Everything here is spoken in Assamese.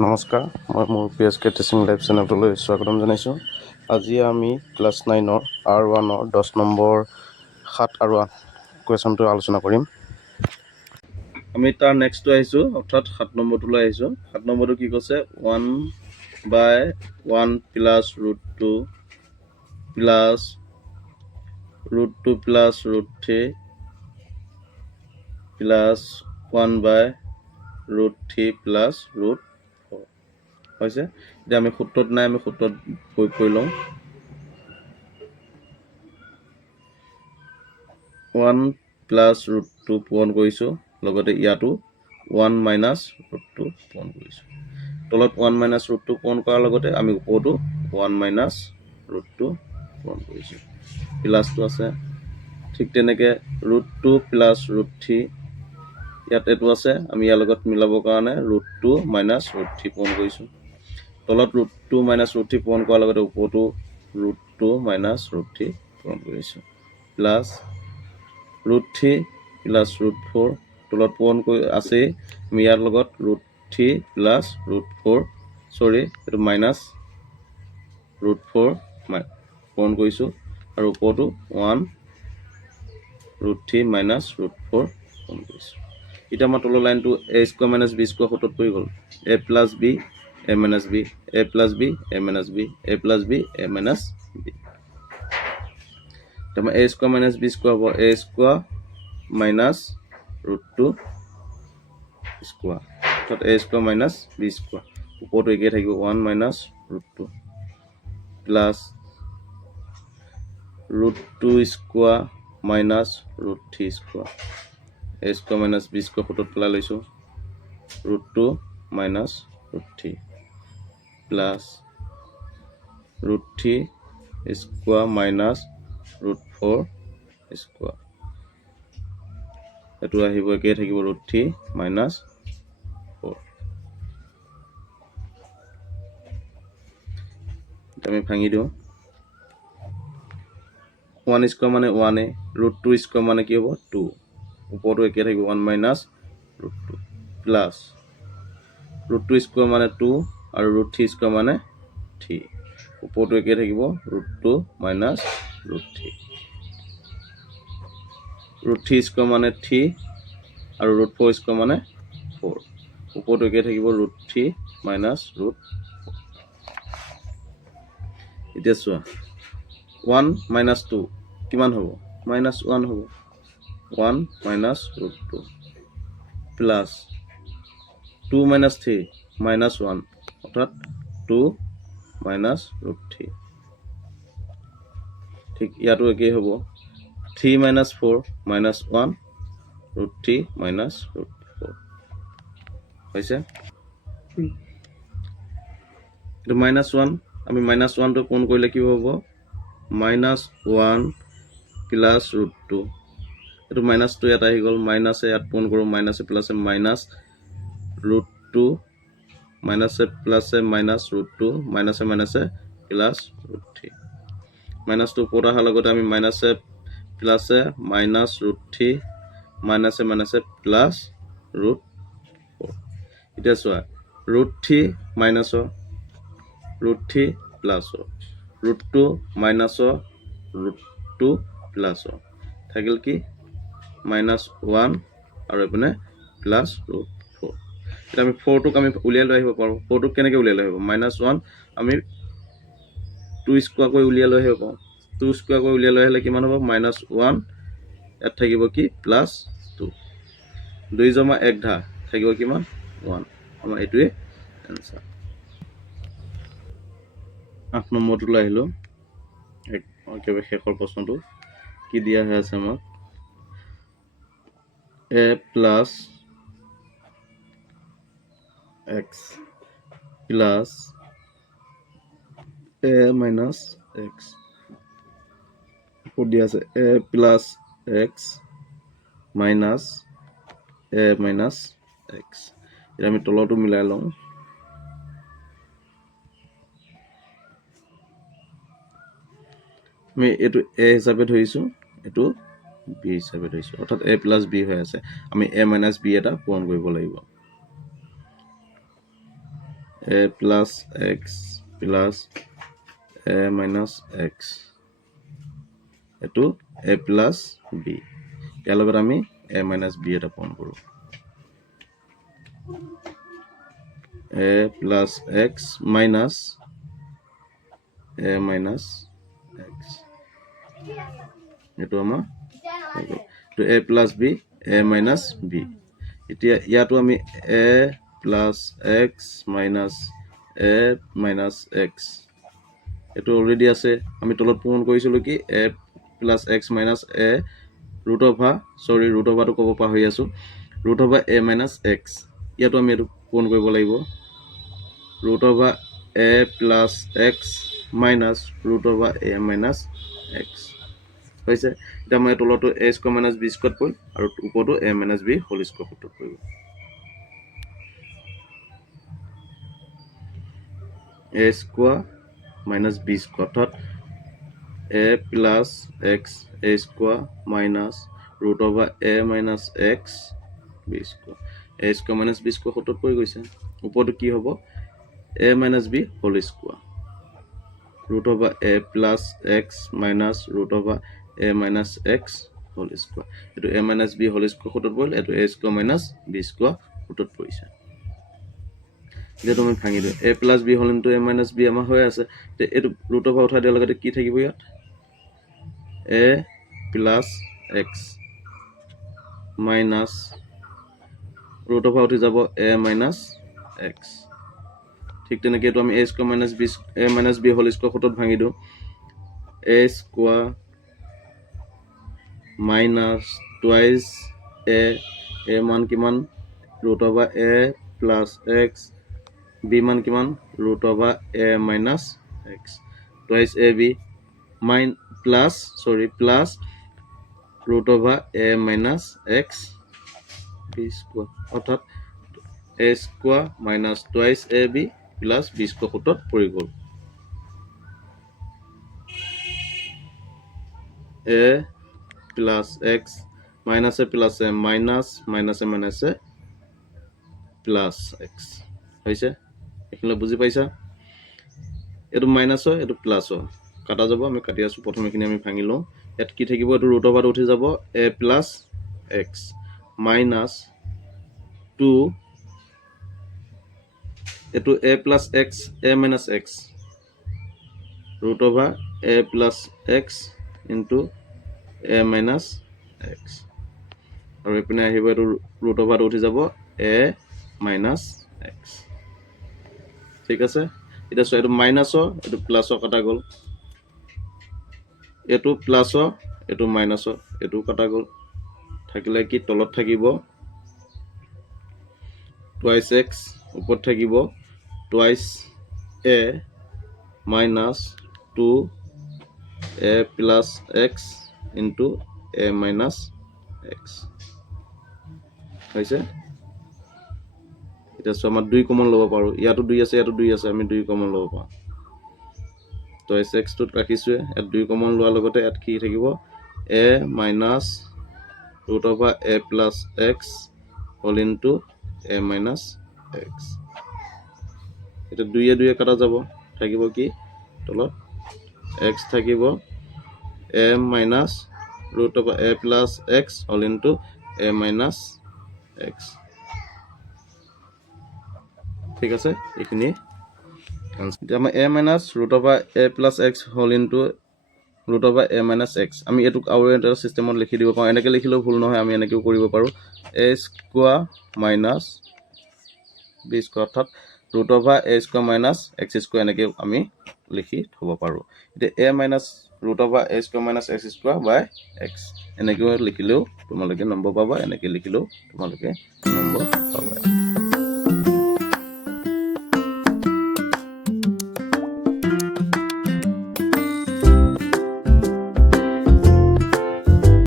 নমস্কাৰ, মই মোৰ PSK টিচিং লাইভ চেনেলটোলৈ স্বাগতম জনাইছোঁ। আজি আমি ক্লাছ 9ৰ R1ৰ 10 নম্বৰ 7 আৰু 8 কুৱেশ্যনটো আলোচনা কৰিম। আমি তাৰ নেক্সটটো আহিছোঁ, অৰ্থাৎ 7 নম্বৰটোলৈ আহিছোঁ। 7 নম্বৰটো কি কৈছে? 1/1 plus √2 plus √2 plus √3 plus 1/√3 plus √4 হৈছে। এতিয়া আমি সূত্ৰত নাই, আমি সূত্ৰত প্ৰয়োগ কৰি লওঁ। 1 প্লাছ √2 পূৰণ কৰিছোঁ, লগতে ইয়াতো 1 মাইনাছ √2 পূৰণ কৰিছোঁ। তলত 1 মাইনাছ √2 পূৰণ কৰাৰ লগতে আমি ওপৰতো 1 মাইনাছ √2 পূৰণ কৰিছোঁ। প্লাছটো আছে। ঠিক তেনেকৈ √2 প্লাছ √3 ইয়াত এইটো আছে, আমি ইয়াৰ লগত মিলাবৰ কাৰণে √2 মাইনাছ √3 পূৰণ কৰিছোঁ। তলত √2 মাইনাছ √3 পূৰণ কৰাৰ লগতে ওপৰতো √2 মাইনাছ √3 পূৰণ কৰিছোঁ। প্লাছ √3 প্লাছ √4 তলত পূৰণ কৰি আছেই, আমি ইয়াৰ লগত √3 প্লাছ √4 এইটো মাইনাছ √4 পূৰণ কৰিছোঁ, আৰু ওপৰতো 1 √3 মাইনাছ √4 পূৰণ কৰিছোঁ। এতিয়া আমাৰ তলৰ লাইনটো a² - b² সূত্ৰত পৰি গ'ল। a plus b a minus b a plus b a minus b a plus b a minus b। তাৰমানে a² - b² হ'ব a² মাইনাছ √2 স্কোৱাৰ, অৰ্থাৎ a² মাইনাছ b²। ওপৰতো একেই থাকিব, 1 minus √2 plus √2 square minus √3 square. a² minus b² সূত্ৰত পেলাই লৈছোঁ, √2 minus √3 plus √3 square minus √4 square. এইটো আহিব, একেই থাকিব, √3 মাইনাছ 4। আমি ভাঙি দিওঁ। 1² মানে 1, √2² মানে কি হ'ব? 2। ওপৰতো একেই থাকিব, 1 মাইনাছ √2 প্লাছ √2² মানে 2 আৰু √3² মানে 3। ওপৰতো একেই থাকিব, √2 মাইনাছ √3। √3² মানে 3 আৰু √4² মানে 4। ওপৰতো একেই থাকিব, √3 মাইনাছ √4। এতিয়া চোৱা, 1 মাইনাছ 2 কিমান হ'ব? মাইনাছ 1 হ'ব। 1 মাইনাছ √2 প্লাছ 2 মাইনাছ 3 মাইনাছ 1, অৰ্থাৎ 2 মাইনাছ √3। ঠিক ইয়াতো একেই হ'ব, 3 মাইনাছ 4 মাইনাছ 1 √3 মাইনাছ √4 হৈছে। এইটো মাইনাছ 1, আমি মাইনাছ 1টো পূৰণ কৰিলে কি হ'ব? Minus 1 plus √2। এইটো মাইনাছটো ইয়াত আহি গ'ল, মাইনাছে ইয়াত পূৰণ কৰোঁ, মাইনাছে প্লাছে মাইনাছ √2 মাইনাছে প্লাছে মাইনাছ √2 মাইনাছে মাইনাছে প্লাছ √3। মাইনাছটো ওপৰত অহাৰ লগতে আমি মাইনাছে প্লাছে মাইনাছ √3 মাইনাছে মাইনাছে প্লাছ √4। এতিয়া চোৱা, √3 মাইনাছৰ √3 প্লাছৰ √2 মাইনাছৰ √2 প্লাছৰ থাকিল কি? মাইনাছ 1 আৰু এইপিনে প্লাছ √4। এতিয়া আমি 4টোক আমি উলিয়াই লৈ আহিব পাৰোঁ। 4টোক কেনেকৈ উলিয়াই লৈ আহিব? মাইনাছ 1 আমি 2 স্কোৱাৰকৈ উলিয়াই লৈ আহিব পাৰোঁ। 2 স্কোৱাৰকৈ উলিয়াই লৈ আহিলে কিমান হ'ব? মাইনাছ 1, ইয়াত থাকিব কি? প্লাছ 2। 2 জমা 1 ঘাত থাকিব কিমান? 1। আমাৰ এইটোৱে এনচাৰ। 8 নম্বৰটোলৈ আহিলোঁ, একেবাৰে শেষৰ প্ৰশ্নটো। কি দিয়া হৈ আছে আমাক? a plus x plus a minus x। দিয়া আছে a plus x minus a minus x। এতিয়া আমি তলতো মিলাই লওঁ। আমি এইটো a হিচাপে ধৰিছোঁ, এইটো b হিচাপে ধৰিছোঁ, অৰ্থাৎ a প্লাছ b হৈ আছে। আমি a মাইনাছ b এটা পূৰণ কৰিব লাগিব। a plus x plus a minus x এটো a plus b ইয়াৰ লগত আমি a minus b এটা পূৰণ কৰোঁ a plus x minus a minus x এটো আমাৰ তো a plus b a minus b এতিয়া ইয়াতো আমি a plus x minus a minus x এটো অলৰেডি আছে আমি তলত পূৰণ কৰিছিলো কি a plus x minus a root over to ক'ব পাহৰি আছো root over a minus x ইয়াতো আমি এটো পূৰণ কৰিব লাগিব root over a plus x minus root over a minus x হৈছে এটা মই তলতো a square minus b square পৰিল আৰু ওপৰতো a minus b whole square সূত্ৰত পৰিব a square minus b square অর্থাৎ a plus x a square minus root over a minus x b square a square minus b square সূত্ৰত পৰি গৈছে ওপৰতো কি হ'ব a minus b whole square root over a plus x minus root over a minus x whole square এটো a minus b whole square সূত্ৰত পৰিল এটো a square minus b square সূত্ৰত পৰিছে যে তুমি ভাঙি দিও a plus b whole into a minus b আমাৰ হৈ আছে তে এটো root over উঠাই দিয়াৰ লগতে কি থাকিব ইয়াত a plus x minus root over উঠি যাব a minus x ঠিক তেনেকৈ এটো আমি a square minus b whole square সূত্ৰত ভাঙি দিও a square minus twice a মান কিমান root over a plus x b মান কিমান root over a minus x twice ab plus root over a minus x b square অর্থাৎ a square minus twice ab plus b square সূত্ৰত পৰি গ'ল a plus x minus a plus a minus a minus a plus x হৈছে এখানে বুজি পাইছা এটো মাইনাস হয় এটো প্লাস হয় কাটা যাব আমি কাটি আছো প্ৰথম এখিনি আমি ভাঙি লওঁ এত কি থাকিব এটো ৰুট ওভাৰ উঠি যাব a plus x minus 2 এটো a plus x a minus x root over a plus x into a minus x আৰু এপিনে আহিব এটো root over উঠি যাব a minus x ঠিক আছে এটা সো এটো মাইনাস এটো প্লাস কাটা গল এটো প্লাস এটো মাইনাস এটো কাটা গল থাকিলে কি তলত থাকিব twice x উপর থাকিব twice a minus 2 a plus x into a minus x হইছে এটা সো আমাৰ 2 কমন লব পাৰো ইয়াতো 2 আছে ইয়াতো 2 আছে আমি 2 কমন লব পাৰো twice x টো ৰাখিছো এত 2 কমন লোৱাৰ লগতে এত কি থাকিব a minus root over a plus x whole into a minus x এটা 2 এ 2 এ কাটা যাব থাকিব কি তলত x থাকিব a minus root over a plus x whole into a minus x ঠিক আছে এখিনি যেমন a minus root over a plus x whole into root over a minus x আমি এটুক আৰু এটা সিস্টেমত লিখি দিব পাৰো এনেকৈ লিখিলেও ভুল নহয় আমি এনেকৈও কৰিব পাৰো a square minus b square অর্থাৎ root over a square minus x square এনেকৈ আমি লিখি থব পাৰো এটা a minus root over a square minus x square by x এনেকৈ লিখিলেও তোমালোকে নম্বৰ পাবা এনেকৈ লিখিলেও তোমালোকে নম্বৰ পাবা